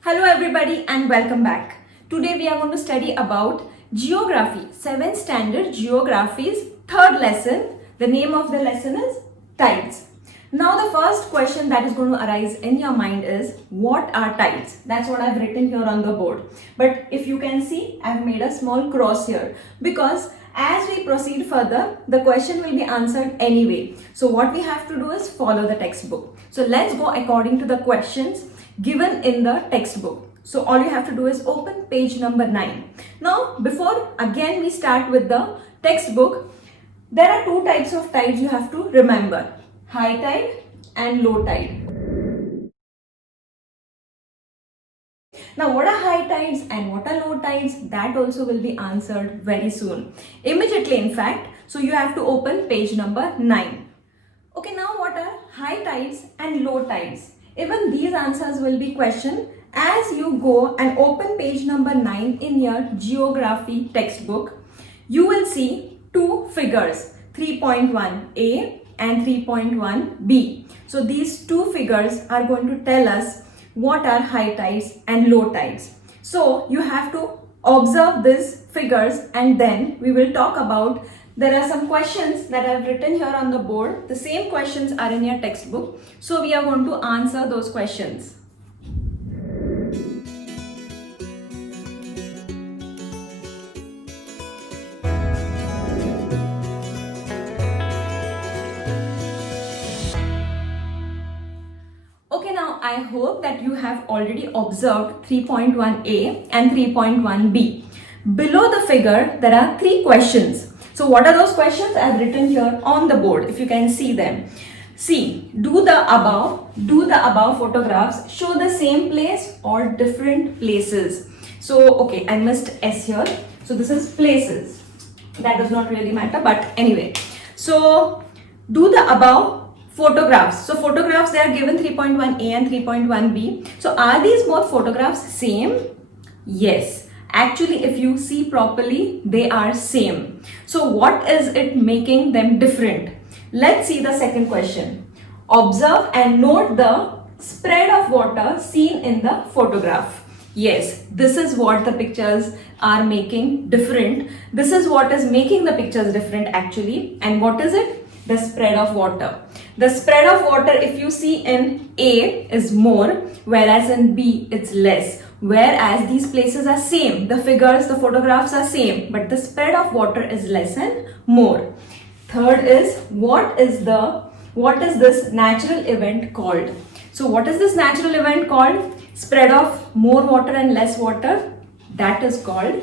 Hello everybody and welcome back. Today we are going to study about Geography, 7th Standard Geography's third lesson. The name of the lesson is Tides. Now the first question that is going to arise in your mind is, what are tides? That's what I've written here on the board. But if you can see, I've made a small cross here because as we proceed further, the question will be answered anyway. So what we have to do is follow the textbook. So let's go according to the questions given in the textbook. So all you have to do is open page number 9. Now before again we start with the textbook, there are two types of tides you have to remember: high tide and low tide. Now what are high tides and what are low tides? That also will be answered very soon. Immediately in fact. So you have to open page number 9. Okay, now what are high tides and low tides? Even these answers will be questioned as you go and open page number 9 in your geography textbook. You will see two figures, 3.1a and 3.1b. So these two figures are going to tell us what are high tides and low tides. So you have to observe these figures and then we will talk about. There are some questions that I have written here on the board. The same questions are in your textbook. So we are going to answer those questions. Okay, now I hope that you have already observed 3.1a and 3.1b. Below the figure, there are three questions. So what are those questions? I have written here on the board, if you can see them. See, do the above photographs show the same place or different places? So, okay, I missed S here. So this is places. That does not really matter, but anyway. So, do the above photographs. So photographs, they are given 3.1a and 3.1b. So are these both photographs same? Yes. Actually, if you see properly, they are same. So what is it making them different? Let's see the second question. Observe and note the spread of water seen in the photograph. Yes, this is what the pictures are making different. This is what is making the pictures different actually. And what is it? The spread of water. The spread of water, if you see in A, is more, whereas in B, it's less. Whereas these places are same, the figures, the photographs are same, but the spread of water is less and more. Third is, what is this natural event called? So what is this natural event called? Spread of more water and less water. That is called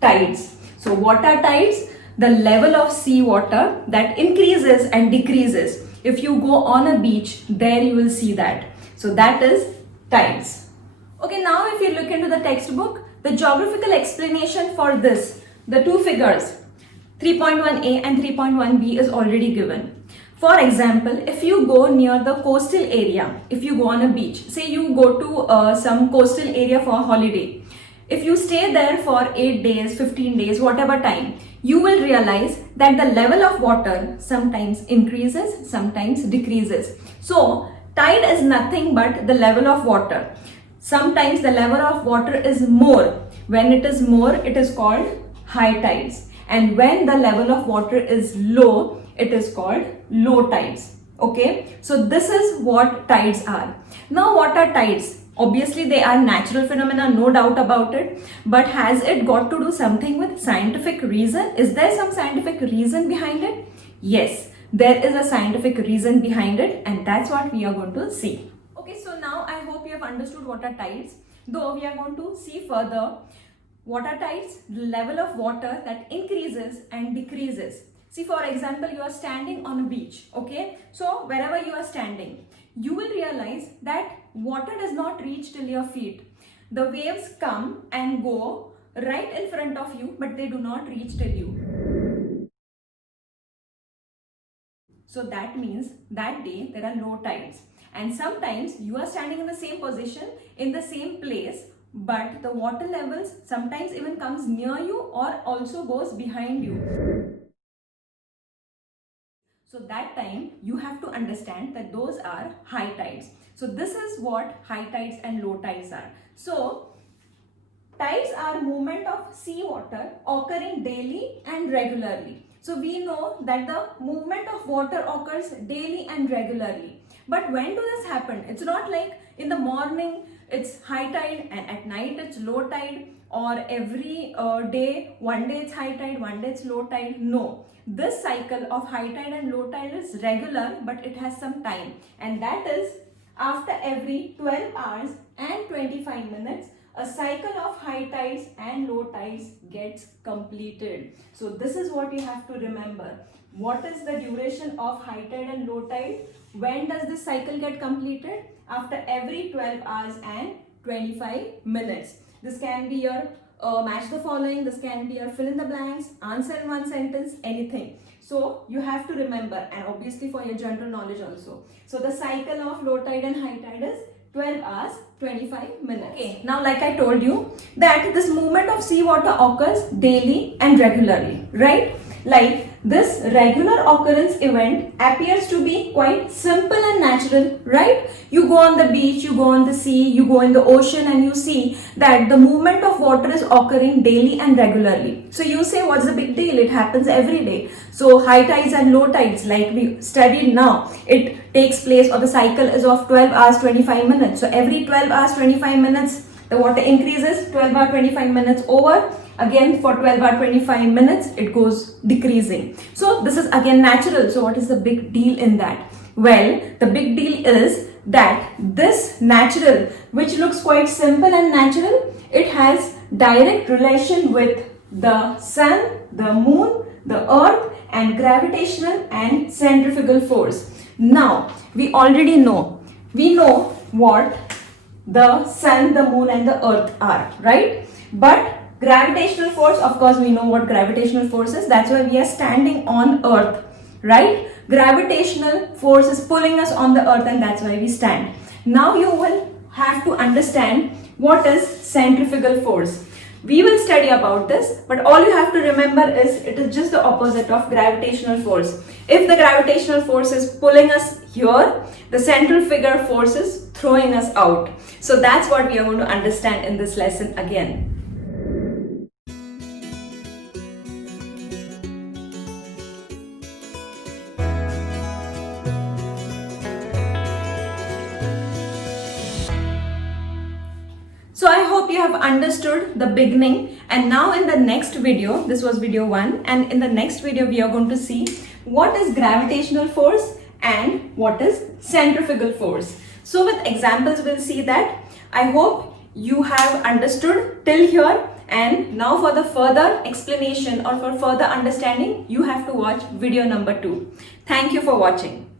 tides. So what are tides? The level of sea water that increases and decreases. If you go on a beach, there you will see that. So that is tides. Okay, now if you look into the textbook, the geographical explanation for this, the two figures, 3.1a and 3.1b is already given. For example, if you go near the coastal area, if you go on a beach, say you go to some coastal area for a holiday, if you stay there for 8 days, 15 days, whatever time, you will realize that the level of water sometimes increases, sometimes decreases. So, tide is nothing but the level of water. Sometimes the level of water is more. When it is more, it is called high tides. And when the level of water is low, it is called low tides. Okay, so this is what tides are. Now, what are tides? Obviously, they are natural phenomena, no doubt about it. But has it got to do something with scientific reason? Is there some scientific reason behind it? Yes, there is a scientific reason behind it, and that's what we are going to see. Okay, so now I hope you have understood what are tides. Though we are going to see further what are tides, the level of water that increases and decreases. See, for example, you are standing on a beach, okay? So wherever you are standing, you will realize that water does not reach till your feet. The waves come and go right in front of you, but they do not reach till you. So that means that day there are low tides. And sometimes you are standing in the same position, in the same place, but the water levels sometimes even comes near you or also goes behind you. So that time you have to understand that those are high tides. So this is what high tides and low tides are. So tides are movement of sea water occurring daily and regularly. So we know that the movement of water occurs daily and regularly. But when do this happen? It's not like in the morning it's high tide and at night it's low tide, or every day, one day it's high tide, one day it's low tide. No. This cycle of high tide and low tide is regular, but it has some time, and that is after every 12 hours and 25 minutes, a cycle of high tides and low tides gets completed. So this is what you have to remember. What is the duration of high tide and low tide? When does this cycle get completed? After every 12 hours and 25 minutes. This can be your match the following, this can be your fill in the blanks, answer in one sentence, anything. So you have to remember, and obviously for your general knowledge also. So the cycle of low tide and high tide is 12 hours 25 minutes. Okay, now like I told you that this movement of seawater occurs daily and regularly, right? Like this regular occurrence event appears to be quite simple and natural, right? You go on the beach, you go on the sea, you go in the ocean, and you see that the movement of water is occurring daily and regularly. So you say, what's the big deal? It happens every day. So high tides and low tides, like we studied now, it takes place, or the cycle is of 12 hours 25 minutes. So every 12 hours 25 minutes the water increases, 12 hour 25 minutes over, again for 12 hour 25 minutes it goes decreasing. So this is again natural. So what is the big deal in that? Well, the big deal is that this natural, which looks quite simple and natural, it has direct relation with the sun, the moon, the earth, and gravitational and centrifugal force. Now we already know, we know what the sun, the moon, and the earth are, right? But gravitational force, of course we know what gravitational force is. That's why we are standing on earth, right? Gravitational force is pulling us on the earth, and that's why we stand. Now you will have to understand what is centrifugal force. We will study about this, but all you have to remember is it is just the opposite of gravitational force. If the gravitational force is pulling us here, the centrifugal force is throwing us out. So that's what we are going to understand in this lesson again. So I hope you have understood the beginning, and now in the next video, this was video 1, and in the next video we are going to see what is gravitational force and what is centrifugal force. So with examples we'll see that. I hope you have understood till here, and now for the further explanation or for further understanding you have to watch video number 2. Thank you for watching.